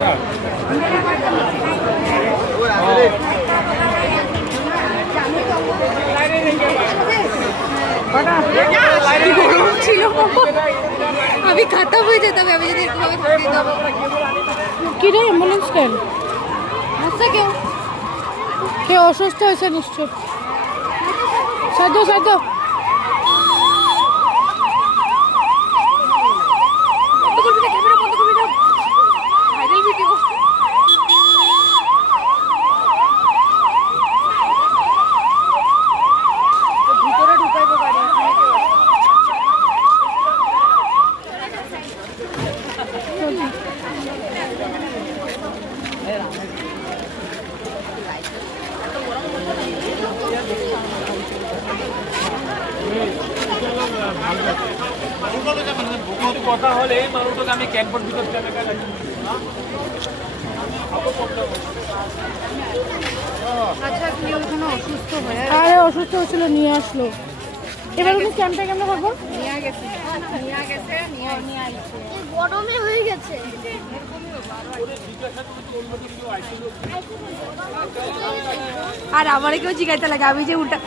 আমি খাতা হয়ে যেতাম আমি যদি কি রে অ্যাম্বুলেন্স কেন আচ্ছা কেউ কেউ অসুস্থ হয়েছে নিশ্চয় সাধ্য সাধ্য ক্যামেরা বন্ধ করবি না ভাইরাল ভিডিও ভিতরে ঢুকাইবো গাড়ি কথা হলে এই মানুষটাকে আমি ক্যাম্পের ভিতর আচ্ছা কেউ ওখানে অসুস্থ হয়ে আরে অসুস্থ হয়েছিল নিয়ে আসলো এবার উনি ক্যাম্পে কেমন করবো নিয়ে গেছে নিয়ে আসছে গরমে হয়ে গেছে আর আমারে কেউ জিগাইতে লাগে আমি যে উল্টা